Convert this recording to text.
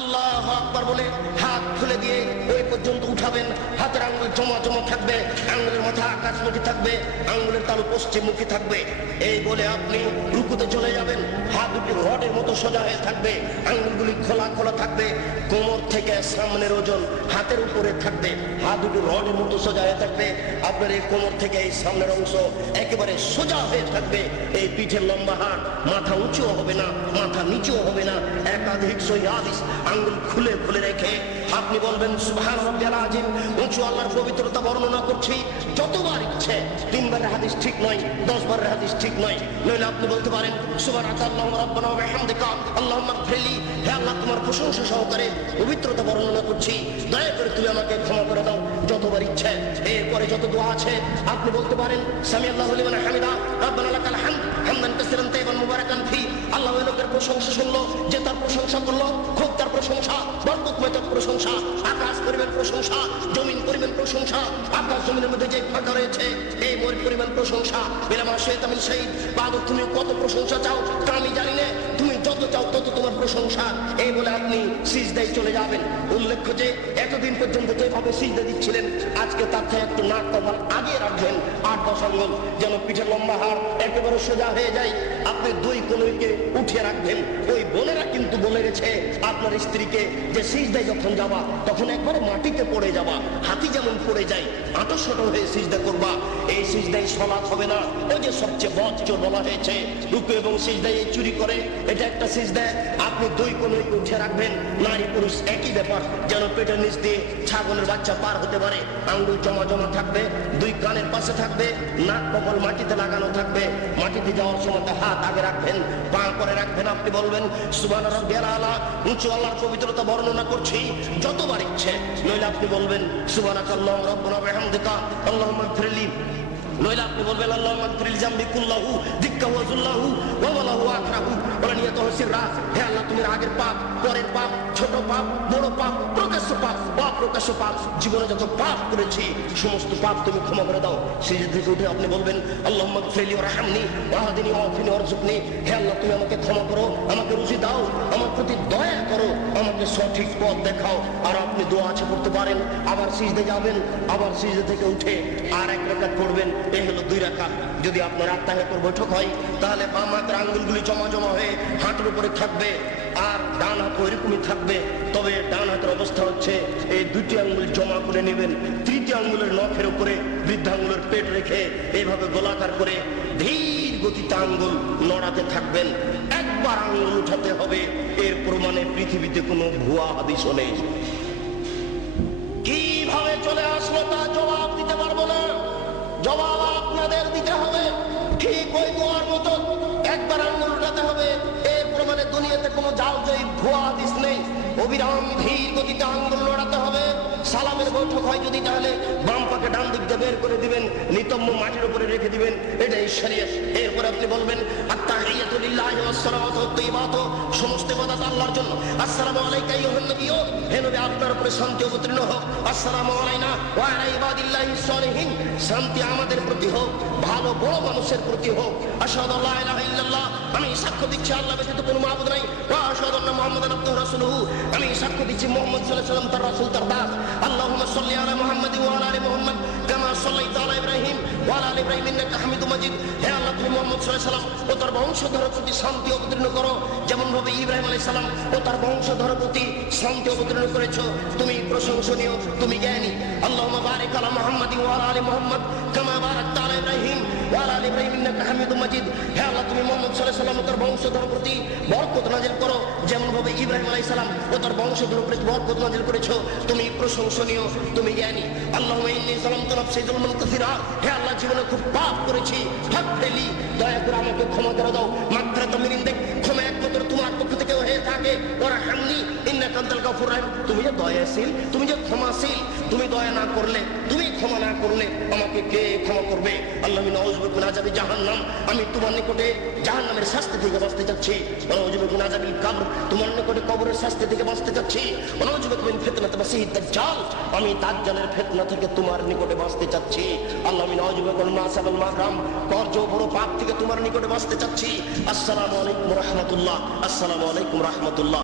আল্লাহু আকবার বলে হাত খুলে দিয়ে ওই পর্যন্ত উঠাবেন। হাতের আঙ্গুল জমা জমা থাকবে, আঙ্গুলের মাথা আকাশমুখী থাকবে, আঙ্গুলের তালু পশ্চিমমুখী থাকবে। এই বলে আপনি রুকুতে চলে যাবেন। হাত দুটি রডের মতো সোজা হয়ে থাকবে, আঙ্গুলগুলি খোলা খোলা থাকবে। কোমর থেকে সামনের ওজন হাতের উপরে থাকবে, হাত দুটি রডের মতো সোজা হয়ে থাকবে। আপনার এই কোমর থেকে এই সামনের অংশ একেবারে সোজা হয়ে থাকবে। এই পিঠের লম্বা হাত, মাথা উঁচুও হবে না, মাথা নিচুও হবে না। একাধিক সহিহ হাদিস আঙ্গুল খুলে খুলে রেখে আপনি বলবেন সুবহান রাব্বিয়াল আযীম। উঁচু আল্লাহর পবিত্রতা বর্ণনা করছি যতবার ইচ্ছে। 3 বারের হাদিস ঠিক নয়, 10 বারের হাদিস ঠিক নয়। নইলে আপনি বলতে পারেন সুবহানাল্লাহি রাব্বানা ওয়া বিহামদিকা আল্লাহুম্মা গফিরলি। হে আল্লাহ, তোমার প্রশংসা সহকারে পবিত্রতা বর্ণনা করছি, দয়া করে তুমি আমাকে ক্ষমা করে দাও, যতবার ইচ্ছে। এরপরে যত দোয়া আছে আপনি বলতে পারেন সামিআল্লাহু লিমান হামিদা রাব্বানা লাকাল হামদ হামদান কাসীরান তাইয়িবান মুবারাকান ফি। আল্লাহ ওই লোকের প্রশংসা শুনলো যে তার প্রশংসা করলো, খুব তার প্রশংসা, বরকতময় তার প্রশংসা। আকাশ পরিমাণ প্রশংসা, জমিন পরিমাণ প্রশংসা, আকাশ জমিনের মধ্যে যে ফাঁকা রয়েছে এই পরিমাণ প্রশংসা। বেলামা শেখ আমিন শহীদ বাবু, তুমি কত প্রশংসা চাও তা আমি জানি না, তুমি যত চাও তত তোমার প্রশংসা। এই বলে আপনি সিজদায় চলে যাবেন। উল্লেখ্য যে এতদিন পর্যন্ত যেভাবে সিজদা দিচ্ছিলেন, আজকে তার থেকে একটু নাক কপাল আগে রাখবেন, 8-10 আঙ্গুল, যেন পিঠের লম্বা হাড় একেবারে সোজা হয়ে যায়। আপনি 2 কোণকে উঠিয়ে রাখবেন। ওই বোনেরা কিন্তু বলে গেছে আপনার স্ত্রীকে যে সিজদায় যখন যাবা তখন একবারে মাটিতে পড়ে যাবা, হাতি যেমন পড়ে যায় আঁটো হয়ে সিজদা করবা। এই সিজদায় সালাত হবে না। ওই যে সবচেয়ে বজ্র বলা হয়েছে রুকু এবং সিজদায় চুরি করে, এটা একটা সিজদা। আপনি 2 কোণকে উঠে রাখবেন। নারী পুরুষ একই ব্যাপার, যেন পেটের নিচ দিয়ে ছাগলের বাচ্চা পার হতে পারে। আঙ্গুল জমা জমা থাকবে, 2 কানের পাশে থাকবে, নাক কপাল মাটিতে লাগানো থাকবে। মাটিতে যাওয়ার সময় হাত আগে রাখবেন, পা করে রাখবেন। আপনি বলবেন সুবহান রাব্বিয়াল আলা। উঁচু আল্লাহর পবিত্রতা বর্ণনা করছি যতবার ইচ্ছে। নইলে আপনি বলবেন সুবহানাকাল্লাহু রাব্বানা ওয়া বিহামদিকা আল্লাহুম্মা গফিরলি। নইলে আপনি বলবেন আল্লাহুম্মা গফিরলি জামবি কুল্লাহু দিক্কা ওয়া যুল্লাহু ওয়া ওয়ালাহু আখরাহু ওয়া নিয়াতুহু সিররা। হে আল্লাহ, তুমি আগের পাপ, পরের পাপ, ছোট পাপ, বড় পাপ, প্রকাশ্য পাপ, অপ্রকাশ্য পাপ, জীবনে যত পাপ করেছি সমস্ত পাপ তুমি ক্ষমা করে দাও। সিজদা থেকে উঠে আপনি বলবেন আল্লাহুম্মা গফিরলি ওয়ারহামনি ওয়াহদিনি ওয়াফিনি ওয়ারযুকনি। হে আল্লাহ, তুমি আমাকে ক্ষমা করো, আমাকে রুজি দাও, আমার প্রতি দয়া করো, আমাকে সঠিক পথ দেখাও। আর আপনি দোয়া আছে পড়তে পারেন। আবার সিজদা যাবেন, আবার সিজদা থেকে উঠে আর 1 রাকাত পড়বেন। এই হলো 2 রাকাত। যদি আপনার আত্মাহের বৈঠক হয় তাহলে বাম হাতের আঙ্গুলগুলি জমা জমা হয়ে হাঁটুর উপরে থাকবে, আর ডান হাত ওইরকমই থাকবে। তবে ডান হাতের অবস্থা হচ্ছে এই 2টি আঙ্গুল জমা করে নেবেন, 3টি আঙ্গুলের নখের উপরে বৃদ্ধাঙ্গুলের পেট রেখে এইভাবে গোলাকার করে ধীর গতিতে আঙ্গুল নড়াতে থাকবেন। একবার আঙ্গুল উঠাতে হবে। এর প্রমাণে পৃথিবীতে কোনো ভুয়া হাদিসও নেই। কিভাবে চলে আসলো তা জবাব দিতে পারবো না, জবাব আপনাদের দিতে হবে। ঠিক ওই দোয়ার মতো একবার আঙ্গুল উঠাতে হবে। এর প্রমাণে দুনিয়াতে কোনো জালজয়ী ভুয়া হাদিস নেই। অবিরাম ধীর গতিতে আঙ্গুল নড়াতে হবে। সালামের বৈঠক হয় যদি, তাহলে বাম পাকে ডান দিক দিয়ে বের করে দিবেন, নিতম্ব মাটির উপরে রেখে দিবেন, এটাই শরীয়ত। এরপরে আপনি বলবেন আত্তাহিয়াতু লিল্লাহি ওয়াস সালাওয়াতু ওয়াত তাইয়্যিবাতু, সমস্ত ইবাদত আল্লাহর জন্য। আসসালামু আলাইকা আইয়ুহান নবিয়্যু, হে নবী আপনার উপরে শান্তি অবতীর্ণ হোক। আসসালামু আলাইনা ওয়া আলা ইবাদিল্লাহিস সালিহিন, শান্তি আমাদের প্রতি হোক, ভালো বড় মানুষের প্রতি হোক। আশহাদু আল্লা ইলাহা ইল্লাল্লাহ, আমি সাক্ষ্য দিচ্ছি আল্লাহ ব্যতীত কোনো মাবুদ নাই। ওয়া আশহাদু আন্না মুহাম্মাদান আবদুহু ওয়া রাসূলুহু, আমি সাক্ষ্য দিচ্ছি মুহাম্মদ সাল্লাল্লাহু আলাইহি ওয়াসাল্লাম তার রাসূল, তার দাস। আল্লাহুম্মা সাল্লি আলা মুহাম্মাদ ওয়া আলা আলি মুহাম্মাদ কামা সাল্লাইতা আলা ইব্রাহিম ওয়া আলা আলি ইব্রাহিম ইন্নাকা হামিদুম মাজিদ। হে আল্লাহ, তুমি মুহাম্মদ সাল্লাল্লাহু আলাইহি ওয়াসাল্লাম ও তার বংশধরের প্রতি শান্তি অবতীর্ণ করো, যেমন ভাবে ইব্রাহিম আলাইহিস সালাম ও তার বংশধরের প্রতি শান্তি অবতীর্ণ করেছো। তুমি প্রশংসনীয়, তুমি জ্ঞানী। আল্লাহুম্মা বারিক আলা মুহাম্মাদ ওয়া আলা আলি মুহাম্মাদ কামা বারাকতা আলা ইব্রাহিম ওয়া আলা আলি ইব্রাহিম ইন্নাকা হামিদুম মাজিদ। হে আল্লাহ, তুমি মুহাম্মদ সাল্লাল্লাহু আলাইহি ওয়াসাল্লাম ও তার বংশধরের প্রতি বরকত নাযিল করো, যেমন ভাবে ইব্রাহিম আলাইহিস সালাম ও তার বংশধরের প্রতি বরকত নাযিল করেছো। তুমি প্রশংসনীয়, তুমি জ্ঞানী। আল্লাহুম্মা ইন্নী যালামতু নাফসি যুলমান কাসীরা, হে আল্লাহ, জীবনে খুব পাপ করেছি, ফাগফিরলি, দয়া করে আমাকে ক্ষমা করে দাও। মাগফিরাতাম মিন ইনদিক, ক্ষমা একমাত্র তোমার পক্ষ থেকে হয়ে থাকে। ওয়ারহামনি ইন্নাকা আনতাল গাফুর রাহিম, তুমি যে দয়াশীল, তুমি যে ক্ষমাশীল, তুমি দয়া না করলে, তুমি ক্ষমা না করলে আমাকে কে ক্ষমা করবে? আল্লাহ মিন আউযু বিকা মিন আযাবি জাহান্নাম, আমি তোমার নিকটে জাহান্নামের শাস্তি থেকে বাঁচতে চাচ্ছি। ওয়া আউযু বিকা মিন আযাবিল কবর, তোমার নিকটে কবরের শাস্তি থেকে বাঁচতে চাচ্ছি। ওয়া আউযু বিকা মিন ফিতনাতি মাসিহিদ দাজ্জাল, আমি দাজ্জালের ফিতনা থেকে তোমার নিকটে বাঁচতে চাচ্ছি। আল্লাহ মিন আউযু বিকা মিন মাসাবাল মাহরাম, কর্জ বড় পাপ থেকে তোমার নিকটে বাঁচতে চাচ্ছি। আসসালামু আলাইকুম ওয়া রাহমাতুল্লাহ। আসসালামু আলাইকুম ওয়া রাহমাতুল্লাহ।